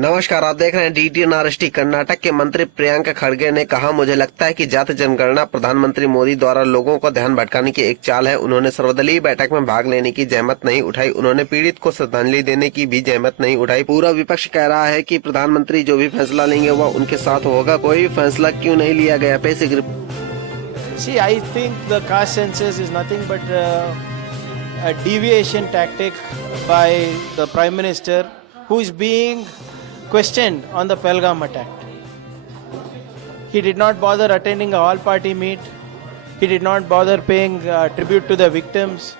नमस्कार, आप देख रहे हैं डीडी नारष्टी। कर्नाटक के मंत्री प्रियंका खड़गे ने कहा, मुझे लगता है कि जाति जनगणना प्रधानमंत्री मोदी द्वारा लोगों को ध्यान भटकाने की एक चाल है। उन्होंने सर्वदलीय बैठक में भाग लेने की जहमत नहीं उठाई। उन्होंने पीड़ित को श्रद्धांजलि देने की भी जहमत नहीं उठाई। पूरा विपक्ष कह रहा है कि प्रधानमंत्री जो भी फैसला लेंगे वह उनके साथ होगा। कोई भी फैसला क्यों नहीं लिया गया? See, I think the caste census is nothing but a deviation tactic by the Prime Minister, who is being questioned on the Pahalgam attack. He did not bother attending a all-party meet. He did not bother paying tribute to the victims.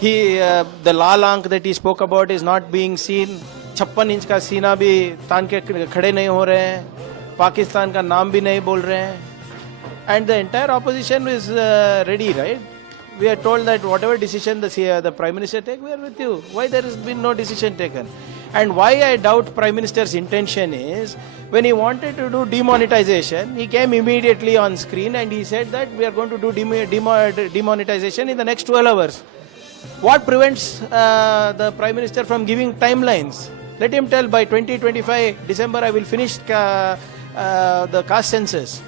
The लाल आंख that he spoke about is not being seen. 56 inch का सीना भी तान के खड़े नहीं हो रहे हैं. पाकिस्तान का नाम भी नहीं बोल रहे हैं. And the entire opposition is ready, right? We are told that whatever decision the Prime Minister take, we are with you. Why there has been no decision taken? And why I doubt Prime Minister's intention is, when he wanted to do demonetization, he came immediately on screen and he said that we are going to do demonetization in the next 12 hours. What prevents the Prime Minister from giving timelines? Let him tell by 2025 December I will finish the caste census.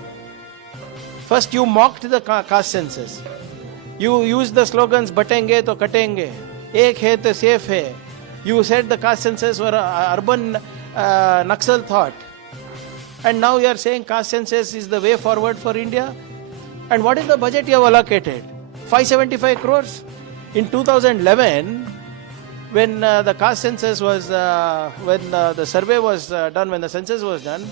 First you mocked the caste census. You used the slogans batenge to katenge, ek hai to safe hai. You said the caste census were urban Naxal thought. And now you are saying caste census is the way forward for India. And what is the budget you have allocated? 575 crores. In 2011, when the caste census was, when the survey was done, when the census was done,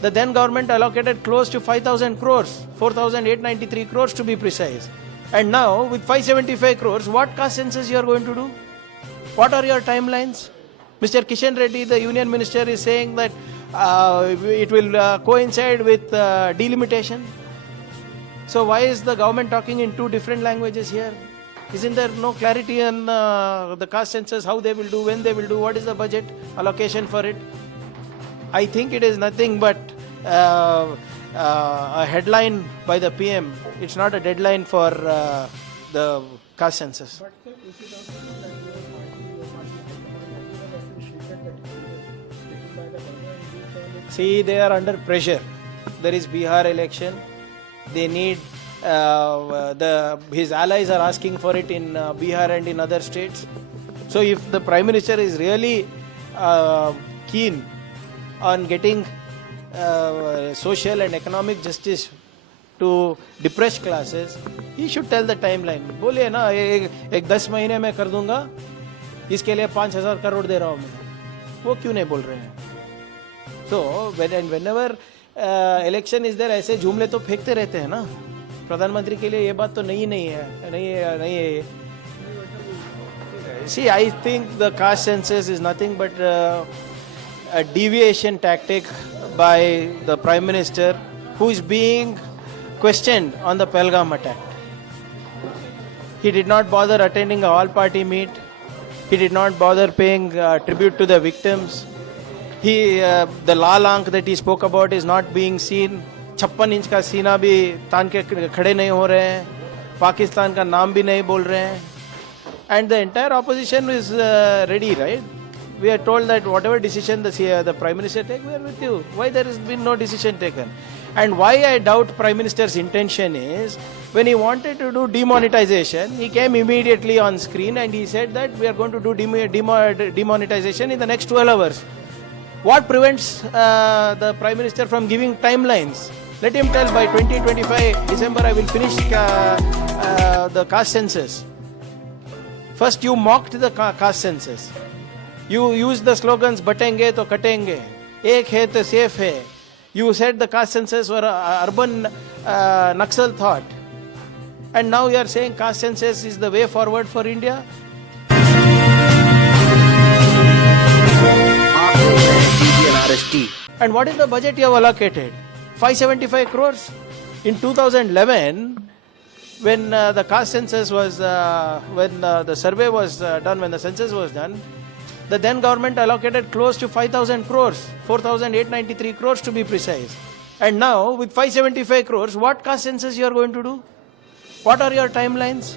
the then government allocated close to 5,000 crores, 4,893 crores to be precise. And now with 575 crores, what caste census you are going to do? What are your timelines? Mr. Kishan Reddy, the union minister, is saying that it will coincide with delimitation. So why is the government talking in two different languages here? Isn't there no clarity on the caste census, how they will do, when they will do, what is the budget allocation for it? I think it is nothing but a headline by the PM. It's not a deadline for the caste census. See, they are under pressure. There is Bihar election. They need his allies are asking for it in Bihar and in other states. So if the Prime Minister is really keen on getting social and economic justice to depressed classes, he should tell the timeline. बोलिए ना, एक 10 महीने में कर दूंगा, इसके लिए 5,000 करोड़ दे रहा हूँ मैं. वो क्यों नहीं बोल रहे हैं? So whenever election is there, ऐसे जुमले तो फेंकते रहते हैं ना. प्रधानमंत्री के लिए ये बात तो नहीं है. See, I think the caste census is nothing but a deviation tactic by the Prime Minister, who is being questioned on the Pahalgam attack. He did not bother attending a all-party meet. He did not bother paying tribute to the victims. The लाल आंख that he spoke about is not being seen. 56 inch का सीना भी तान के खड़े नहीं हो रहे हैं. पाकिस्तान का नाम भी नहीं बोल रहे हैं. And the entire opposition is ready, right? We are told that whatever decision the Prime Minister take, we are with you. Why there has been no decision taken? And why I doubt Prime Minister's intention is, when he wanted to do demonetization, he came immediately on screen and he said that we are going to do demonetization in the next 12 hours. What prevents the Prime Minister from giving timelines? Let him tell by 2025 December I will finish the caste census. First you mocked the caste census. You used the slogans batenge to katenge, ek hai to safe hai. You said the caste census were urban Naxal thought. And now you are saying caste census is the way forward for India. And what is the budget you have allocated? 575 crores. In 2011, when the caste census was, when the survey was done, when the census was done, the then government allocated close to 5,000 crores, 4,893 crores to be precise. And now with 575 crores, what caste census you are going to do? What are your timelines?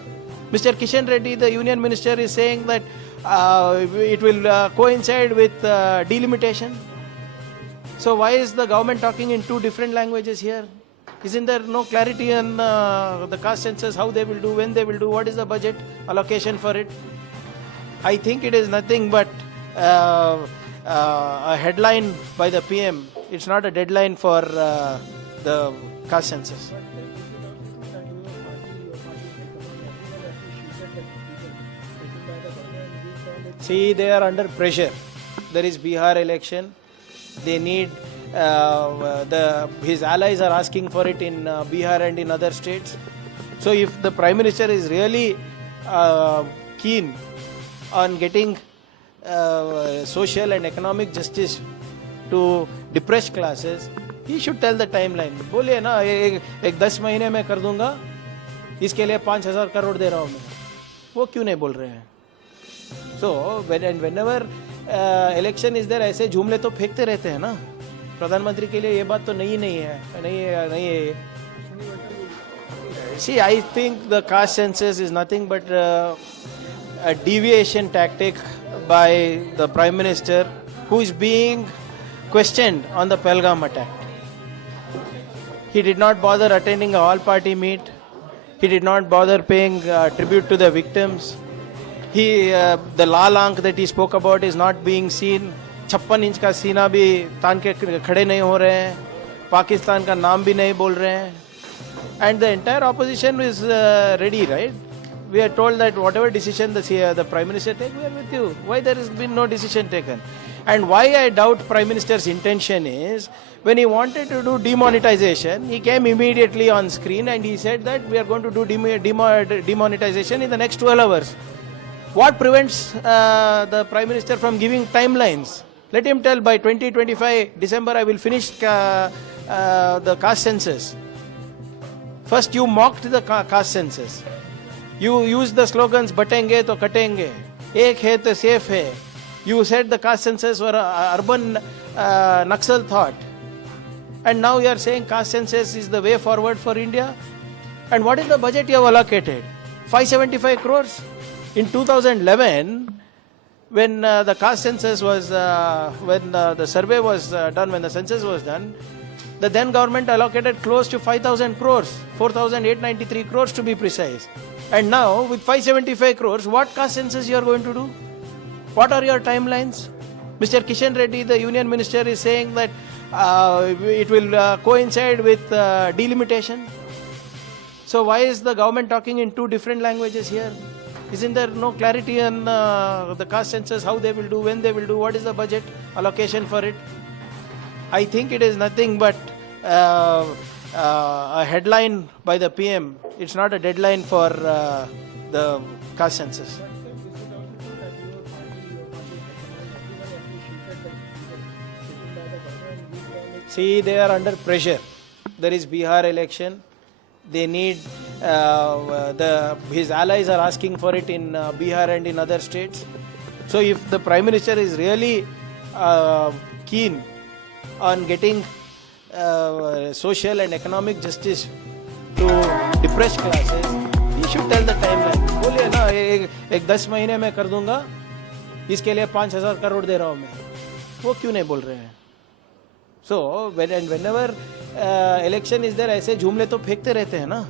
Mr. Kishan Reddy, the union minister, is saying that it will coincide with delimitation. So why is the government talking in two different languages here? Isn't there no clarity on the caste census, how they will do, when they will do, what is the budget allocation for it? I think it is nothing but a headline by the PM. It's not a deadline for the caste census. See, they are under pressure. There is Bihar election. They need his allies are asking for it in Bihar and in other states. So if the Prime Minister is really keen on getting social and economic justice to depressed classes, he should tell the timeline. बोलिए ना एक 10 महीने में कर दूंगा, इसके लिए 5,000 करोड़ दे रहा हूँ मैं. वो क्यों नहीं बोल रहे हैं? So whenever election is there, ऐसे जुमले तो फेंकते रहते हैं ना. प्रधानमंत्री के लिए ये बात तो नहीं है, नहीं है. See, I think the caste census is nothing but a deviation tactic by the Prime Minister, who is being questioned on the Pahalgam attack. He did not bother attending a all-party meet. He did not bother paying tribute to the victims. The लाल आंख that he spoke about is not being seen. 56 inch का सीना भी तान के खड़े नहीं हो रहे हैं. पाकिस्तान का नाम भी नहीं बोल रहे हैं. And the entire opposition is ready, right? We are told that whatever decision the Prime Minister take, we are with you. Why there has been no decision taken? And why I doubt Prime Minister's intention is, when he wanted to do demonetization, he came immediately on screen and he said that we are going to do demonetization in the next 12 hours. What prevents the Prime Minister from giving timelines? Let him tell by 2025 December I will finish the caste census. First you mocked the caste census. You used the slogans batenge to katenge, ek hai to safe hai. You said the caste census were urban Naxal thought. And now you are saying caste census is the way forward for India. And what is the budget you have allocated? 575 crores. In 2011, when the caste census was, when the survey was done, when the census was done, the then government allocated close to 5,000 crores, 4,893 crores to be precise. And now, with 575 crores, what caste census you are going to do? What are your timelines? Mr. Kishan Reddy, the Union Minister, is saying that it will coincide with delimitation. So why is the government talking in two different languages here? Isn't there no clarity on the caste census, how they will do, when they will do, what is the budget allocation for it? I think it is nothing but a headline by the PM. It's not a deadline for the caste census. See, they are under pressure. There is Bihar election. They need his allies are asking for it in Bihar and in other states. So if the Prime Minister is really keen on getting social and economic justice to depressed classes, he should tell the timeline. बोलिए ना एक 10 महीने में कर दूंगा, इसके लिए 5,000 करोड़ दे रहा हूँ मैं. वो क्यों नहीं बोल रहे हैं? So whenever election is there, ऐसे जुमले तो फेंकते रहते हैं ना.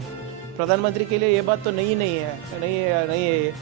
प्रधानमंत्री के लिए ये बात तो नहीं है, नहीं है.